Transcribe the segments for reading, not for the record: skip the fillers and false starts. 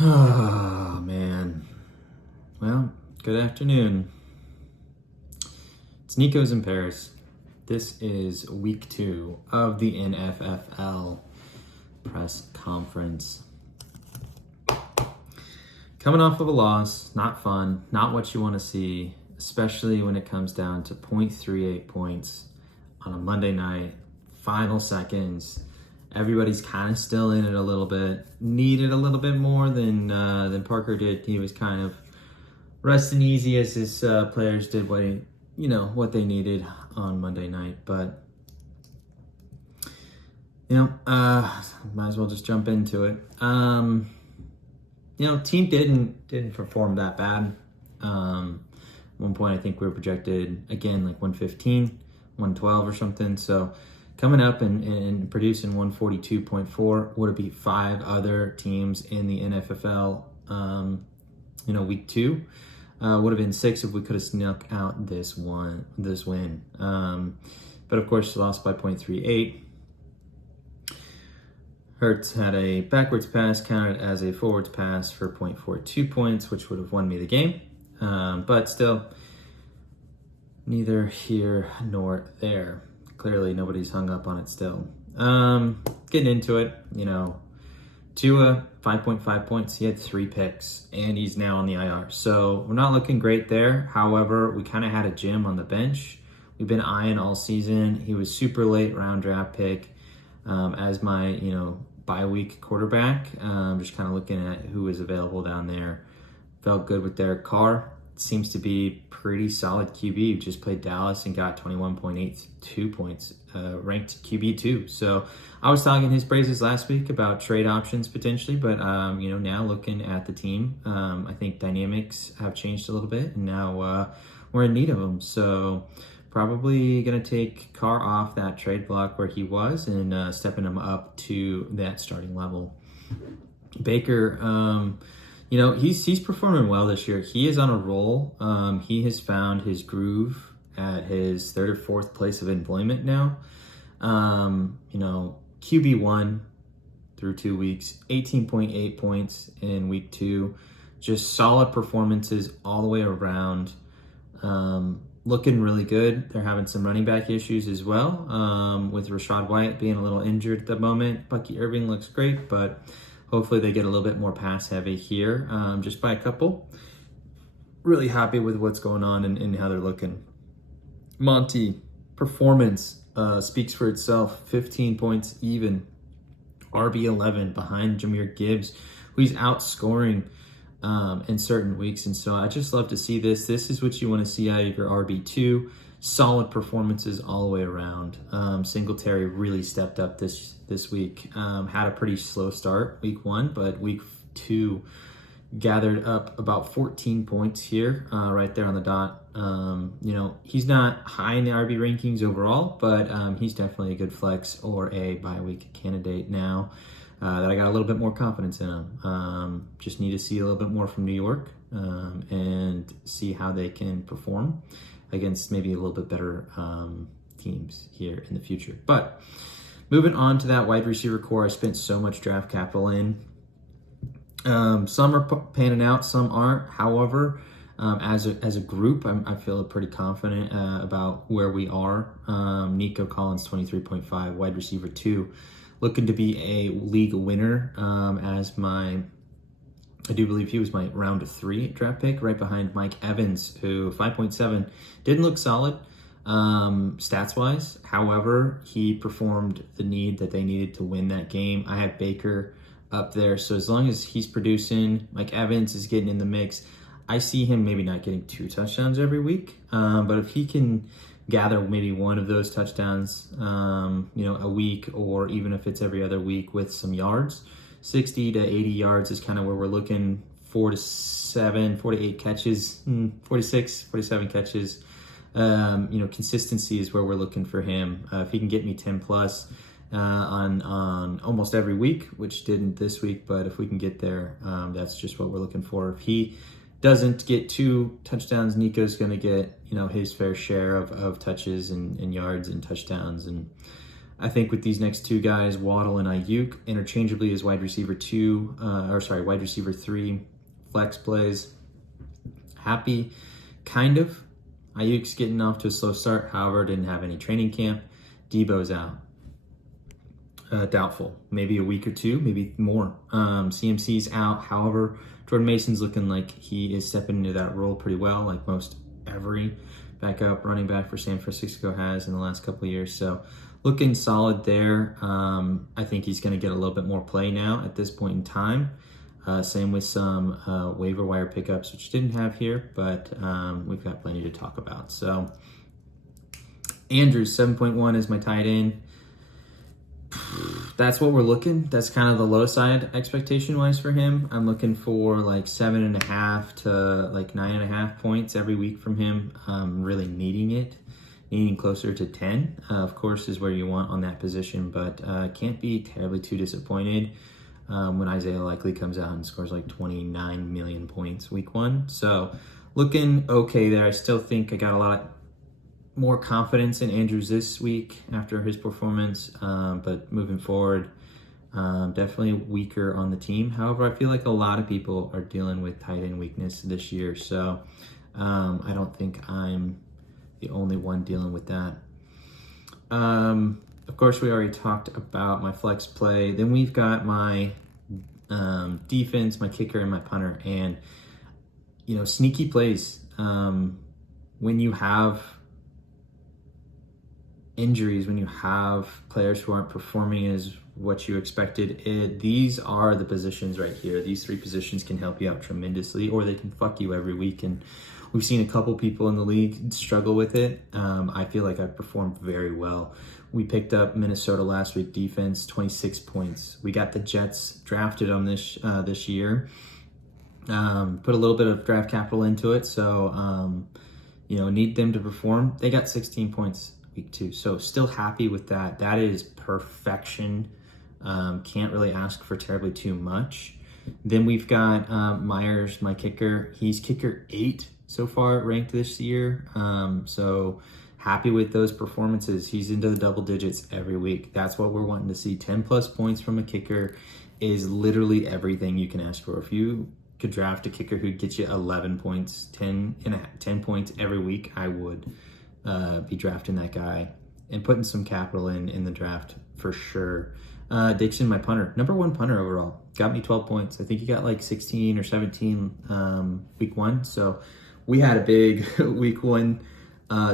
Oh, man. Well, good afternoon. It's Nico'S in Paris. This is week 2 of the Nffl press conference. Coming off of a loss, not fun, not what you want to see, especially when it comes down to 0.38 points on a Monday night, final seconds. Everybody's kind of still in it a little bit. Needed a little bit more than Parker did. He was kind of resting easy as his players did what they needed on Monday night. But might as well just jump into it. Team didn't perform that bad. At one point, I think we were projected again like 115, 112 or something. So coming up and producing 142.4 would have beat 5 other teams in the NFFL. Week 2 would have been 6 if we could have snuck out this win. But of course, lost by 0.38. Hurts had a backwards pass counted as a forwards pass for 0.42 points, which would have won me the game. But still, neither here nor there. Clearly, nobody's hung up on it still. Getting into it, Tua, 5.5 points. He had 3 picks, and he's now on the IR. So we're not looking great there. However, we kind of had a gem on the bench. We've been eyeing all season. He was super late round draft pick as my, bye week quarterback. Just kind of looking at who was available down there. Felt good with Derek Carr. Seems to be pretty solid QB. Just played Dallas and got 21.82 points, ranked QB2. So I was talking his praises last week about trade options potentially, but now looking at the team, I think dynamics have changed a little bit, and now we're in need of them. So probably going to take Carr off that trade block where he was and stepping him up to that starting level. Baker, he's performing well this year. He is on a roll. He has found his groove at his 3rd or 4th place of employment now. QB1 through 2 weeks, 18.8 points in week 2. Just solid performances all the way around. Looking really good. They're having some running back issues as well, with Rachaad White being a little injured at the moment. Bucky Irving looks great, but hopefully they get a little bit more pass heavy here, just by a couple. Really happy with what's going on and how they're looking. Monty, performance speaks for itself. 15 points even. RB11 behind Jahmyr Gibbs, who he's outscoring in certain weeks. And so I just love to see this. This is what you want to see out of your RB2. Solid performances all the way around. Singletary really stepped up this week. Had a pretty slow start week 1, but week 2 gathered up about 14 points here, right there on the dot. He's not high in the RB rankings overall, but he's definitely a good flex or a bye week candidate now that I got a little bit more confidence in him. Just need to see a little bit more from New York and see how they can perform against maybe a little bit better teams here in the future. But moving on to that wide receiver core, I spent so much draft capital in. Some are panning out, some aren't. However, as a group, I feel pretty confident about where we are. Nico Collins, 23.5, wide receiver 2, looking to be a league winner I do believe he was my round 3 draft pick, right behind Mike Evans, who 5.7 didn't look solid stats-wise. However, he performed the need that they needed to win that game. I had Baker up there, so as long as he's producing, Mike Evans is getting in the mix, I see him maybe not getting 2 touchdowns every week, but if he can gather maybe one of those touchdowns, a week, or even if it's every other week with some yards, 60 to 80 yards is kind of where we're looking. 4 to 8 catches, 46, 47 catches. Consistency is where we're looking for him. If he can get me 10 plus on almost every week, which didn't this week, but if we can get there, that's just what we're looking for. If he doesn't get 2 touchdowns, Nico's going to get his fair share of touches and yards and touchdowns, and I think with these next two guys, Waddle and Ayuk, interchangeably as wide receiver 3 flex plays. Happy, kind of. Ayuk's getting off to a slow start, however, didn't have any training camp. Debo's out. Doubtful. Maybe a week or two, maybe more. CMC's out. However, Jordan Mason's looking like he is stepping into that role pretty well, like most every backup running back for San Francisco has in the last couple of years. So looking solid there. I think he's going to get a little bit more play now at this point in time. Same with some waiver wire pickups, which didn't have here, but we've got plenty to talk about. So Andrews, 7.1 is my tight end. That's what we're looking. That's kind of the low side expectation-wise for him. I'm looking for like 7.5 to like 9.5 points every week from him. Really needing closer to 10, of course, is where you want on that position, but can't be terribly too disappointed when Isaiah likely comes out and scores like 29 million points week 1. So looking okay there. I still think I got a lot more confidence in Andrews this week after his performance, but moving forward, definitely weaker on the team. However, I feel like a lot of people are dealing with tight end weakness this year, so I don't think I'm the only one dealing with that. Of course, we already talked about my flex play. Then we've got my defense, my kicker, and my punter. And, sneaky plays. When you have injuries, when you have players who aren't performing as what you expected, these are the positions right here. These 3 positions can help you out tremendously, or they can fuck you every week. And we've seen a couple people in the league struggle with it. I feel like I've performed very well. We picked up Minnesota last week, defense, 26 points. We got the Jets drafted on this year. Put a little bit of draft capital into it, so need them to perform. They got 16 points week 2, so still happy with that. That is perfection. Can't really ask for terribly too much. Then we've got Myers, my kicker. He's kicker 8 so far ranked this year. So happy with those performances. He's into the double digits every week. That's what we're wanting to see. 10 plus points from a kicker is literally everything you can ask for. If you could draft a kicker who gets you 11 points, 10 points every week, I would be drafting that guy and putting some capital in the draft for sure. Dixon, my punter, number 1 punter overall, got me 12 points. I think he got like 16 or 17 week 1. So we had a big week 1,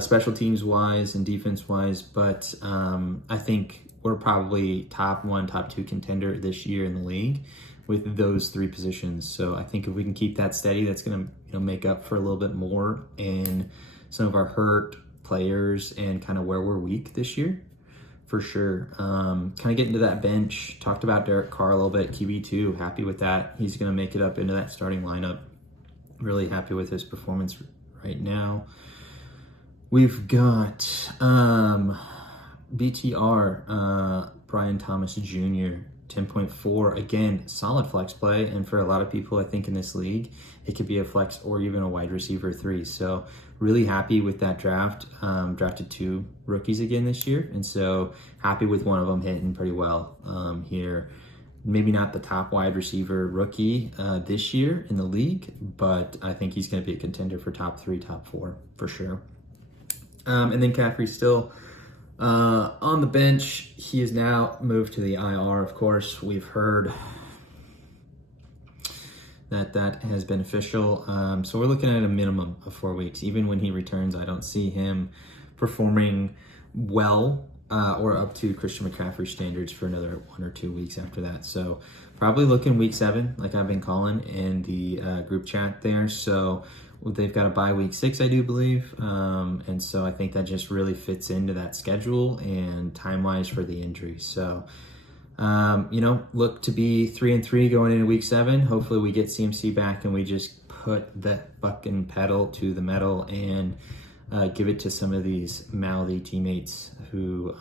special teams wise and defense wise, but I think we're probably top 1, top 2 contender this year in the league with those 3 positions. So I think if we can keep that steady, that's going to make up for a little bit more in some of our hurt players and kind of where we're weak this year. For sure. Kind of getting to that bench. Talked about Derek Carr a little bit. QB2, happy with that. He's going to make it up into that starting lineup. Really happy with his performance right now. We've got BTR, Brian Thomas Jr., 10.4. Again, solid flex play. And for a lot of people, I think in this league, it could be a flex or even a wide receiver 3. So really happy with that draft. Drafted 2 rookies again this year. And so happy with one of them hitting pretty well here. Maybe not the top wide receiver rookie this year in the league, but I think he's going to be a contender for top 3, top 4 for sure. And then Caffrey still on the bench. He is now moved to the IR. Of course, we've heard that has been official. So we're looking at a minimum of 4 weeks. Even when he returns, I don't see him performing well or up to Christian McCaffrey standards for another 1 or 2 weeks after that. So probably looking week 7, like I've been calling in the group chat there. So they've got a bye week 6, I do believe. And so I think that just really fits into that schedule and time-wise for the injury. So, look to be 3-3 going into week 7. Hopefully we get CMC back and we just put the fucking pedal to the metal and give it to some of these mouthy teammates who,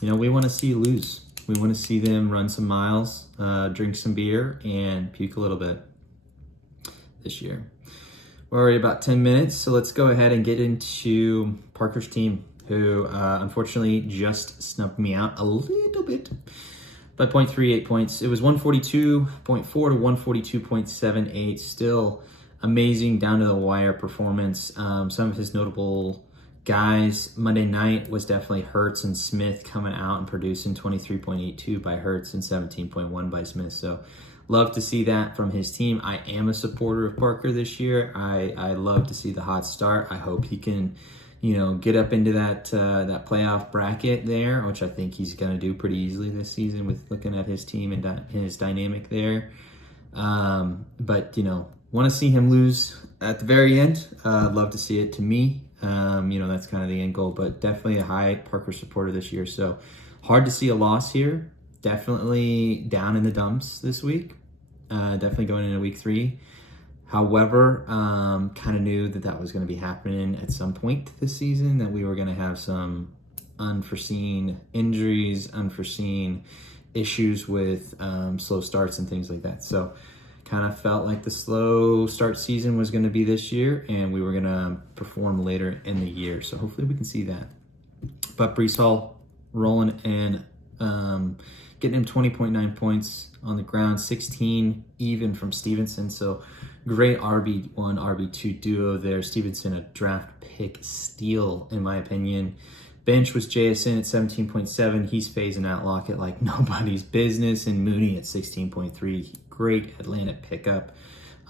we want to see lose. We want to see them run some miles, drink some beer, and puke a little bit this year. We're already about 10 minutes, so let's go ahead and get into Parker's team. who unfortunately just snubbed me out a little bit by 0.38 points. It was 142.4 to 142.78. Still amazing down to the wire performance. Some of his notable guys Monday night was definitely Hurts and Smith coming out and producing 23.82 by Hurts and 17.1 by Smith. So love to see that from his team. I am a supporter of Parker this year. I love to see the hot start. I hope he can, get up into that playoff bracket there, which I think he's going to do pretty easily this season with looking at his team and his dynamic there. But want to see him lose at the very end. Love to see it to me. That's kind of the end goal, but definitely a high Parker supporter this year. So hard to see a loss here. Definitely down in the dumps this week. Definitely going into week 3. However, kind of knew that was going to be happening at some point this season, that we were going to have some unforeseen injuries, unforeseen issues with slow starts and things like that. So kind of felt like the slow start season was going to be this year, and we were going to perform later in the year. So hopefully we can see that. But Breece Hall rolling and getting him 20.9 points on the ground, 16 even from Stevenson. So great RB1, RB2 duo there. Stevenson, a draft pick steal, in my opinion. Bench was JSN at 17.7. He's phasing out Lockett like nobody's business. And Mooney at 16.3. Great Atlanta pickup,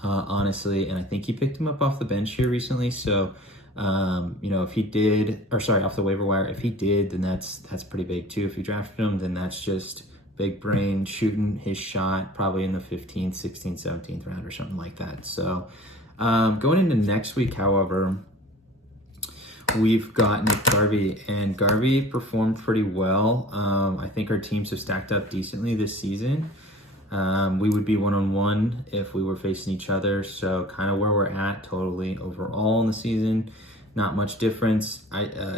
honestly. And I think he picked him up off the bench here recently. So, if he did, off the waiver wire, if he did, then that's pretty big too. If you drafted him, then that's just big brain shooting his shot, probably in the 15th, 16th, 17th round or something like that. So going into next week, however, we've got Nick Garvey, and Garvey performed pretty well. I think our teams have stacked up decently this season. We would be 1-on-1 if we were facing each other. So kind of where we're at totally overall in the season. Not much difference.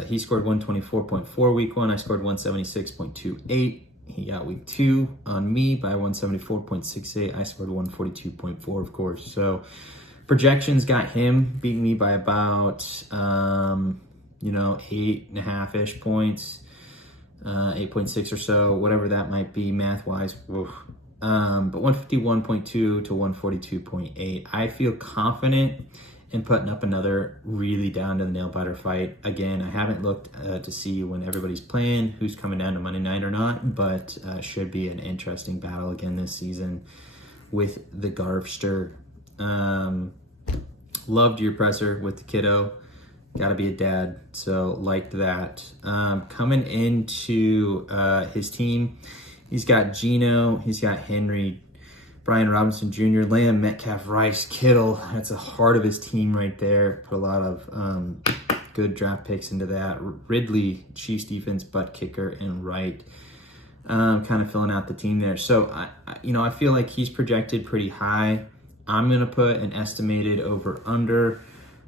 He scored 124.4 week 1. I scored 176.28. He got week 2 on me by 174.68. I scored 142.4, of course. So projections got him beating me by about 8.5-ish points, 8.6 or so, whatever that might be math wise. But 151.2 to 142.8. I feel confident in putting up another really down to the nail biter fight. Again, I haven't looked to see when everybody's playing, who's coming down to Monday night or not, but should be an interesting battle again this season with the Garvster. Loved your presser with the kiddo. Got to be a dad, so liked that. Coming into his team, he's got Geno, he's got Henry, Brian Robinson Jr., Lamb, Metcalf, Rice, Kittle. That's the heart of his team right there. Put a lot of good draft picks into that. Ridley, Chiefs defense, butt kicker, and Wright. Kind of filling out the team there. So, I feel like he's projected pretty high. I'm going to put an estimated over-under.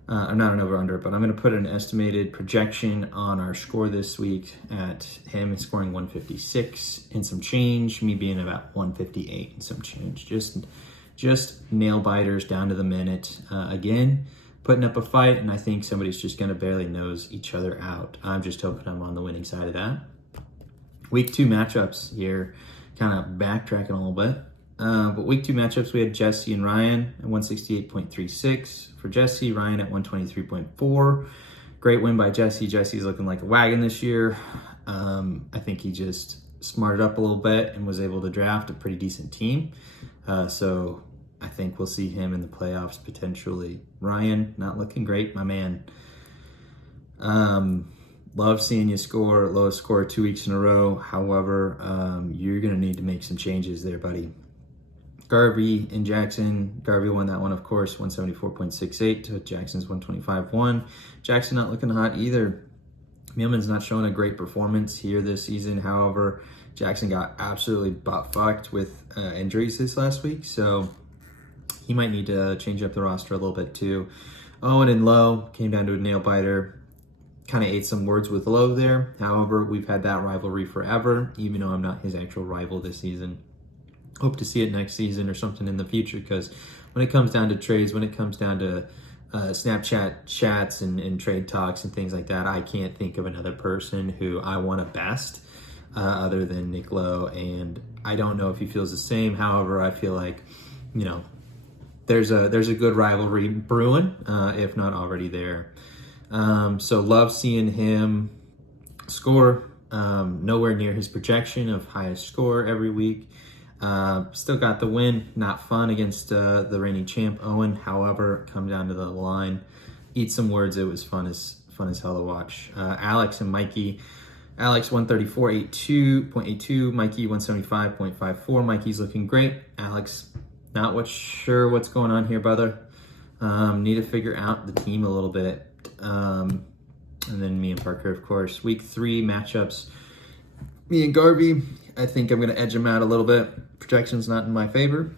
Not an over-under, but I'm going to put an estimated projection on our score this week at him scoring 156 and some change, me being about 158 and some change. Just nail biters down to the minute. Again, putting up a fight, and I think somebody's just going to barely nose each other out. I'm just hoping I'm on the winning side of that. Week 2 matchups here, kind of backtracking a little bit. But week 2 matchups, we had Jesse and Ryan at 168.36. For Jesse, Ryan at 123.4. Great win by Jesse. Jesse's looking like a wagon this year. I think he just smarted up a little bit and was able to draft a pretty decent team. So I think we'll see him in the playoffs potentially. Ryan, not looking great, my man. Love seeing you score, lowest score 2 weeks in a row. However, you're going to need to make some changes there, buddy. Garvey and Jackson. Garvey won that one, of course, 174.68 to Jackson's 125.1. Jackson not looking hot either. Millman's not showing a great performance here this season. However, Jackson got absolutely butt-fucked with injuries this last week, so he might need to change up the roster a little bit too. Owen and Lowe came down to a nail-biter. Kind of ate some words with Lowe there. However, we've had that rivalry forever, even though I'm not his actual rival this season. Hope to see it next season or something in the future, because when it comes down to trades, when it comes down to Snapchat chats and trade talks and things like that, I can't think of another person who I want to best other than Nick Lowe. And I don't know if he feels the same. However, I feel like, there's a good rivalry brewing, if not already there. So love seeing him score. Nowhere near his projection of highest score every week. Still got the win. Not fun against the reigning champ Owen. However, come down to the line, eat some words. It was fun as hell to watch. Alex and Mikey. Alex 134.82, Mikey 175.54. Mikey's looking great. Alex, not sure what's going on here, brother. Need to figure out the team a little bit. And then me and Parker, of course. Week 3 matchups. Me and Garvey, I think I'm going to edge him out a little bit. Projection's not in my favor.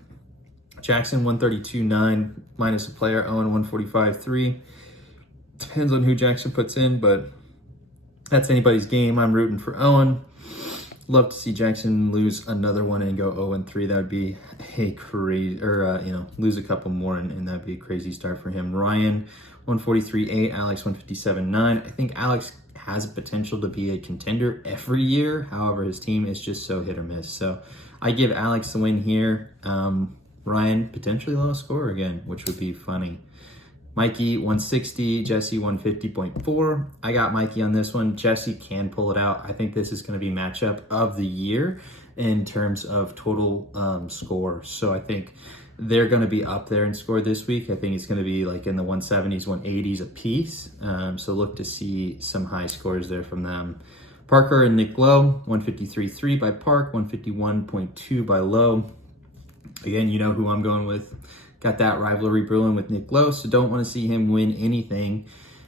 Jackson 132.9 minus a player. Owen 145.3. Depends on who Jackson puts in, but that's anybody's game. I'm rooting for Owen. Love to see Jackson lose another one and go 0-3. That would be a crazy, lose a couple more, and that'd be a crazy start for him. Ryan 143.8, Alex 157.9. I think Alex has a potential to be a contender every year. However, his team is just so hit or miss. So I give Alex the win here. Ryan, potentially low score again, which would be funny. Mikey 160, Jesse 150.4. I got Mikey on this one. Jesse can pull it out. I think this is going to be matchup of the year in terms of total score. So I think they're going to be up there in score this week. I think it's going to be like in the 170s, 180s a piece. So look to see some high scores there from them. Parker and Nick Lowe, 153.3 by Park, 151.2 by Lowe. Again, you know who I'm going with. Got that rivalry brewing with Nick Lowe, so don't want to see him win anything.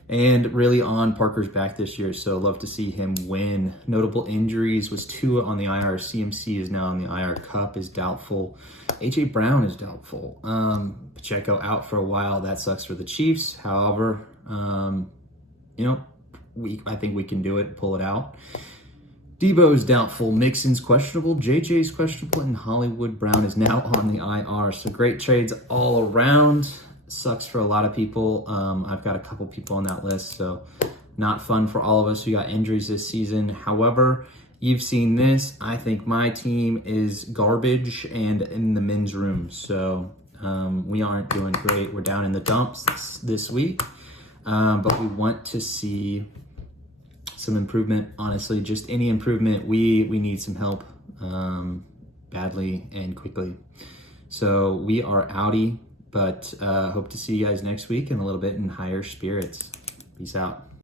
And really on Parker's back this year, so love to see him win. Notable injuries was Tua on the IR. CMC is now on the IR. Cup is doubtful. A.J. Brown is doubtful. Pacheco out for a while. That sucks for the Chiefs. However, I think we can do it, pull it out. Debo's doubtful, Mixon's questionable, JJ's questionable, and Hollywood Brown is now on the IR. So great trades all around. Sucks for a lot of people. I've got a couple people on that list, so not fun for all of us who got injuries this season. However, you've seen this. I think my team is garbage and in the men's room. So we aren't doing great. We're down in the dumps this week, but we want to see some improvement. Honestly, just any improvement. We need some help badly and quickly. So we are outie, but hope to see you guys next week and a little bit in higher spirits. Peace out.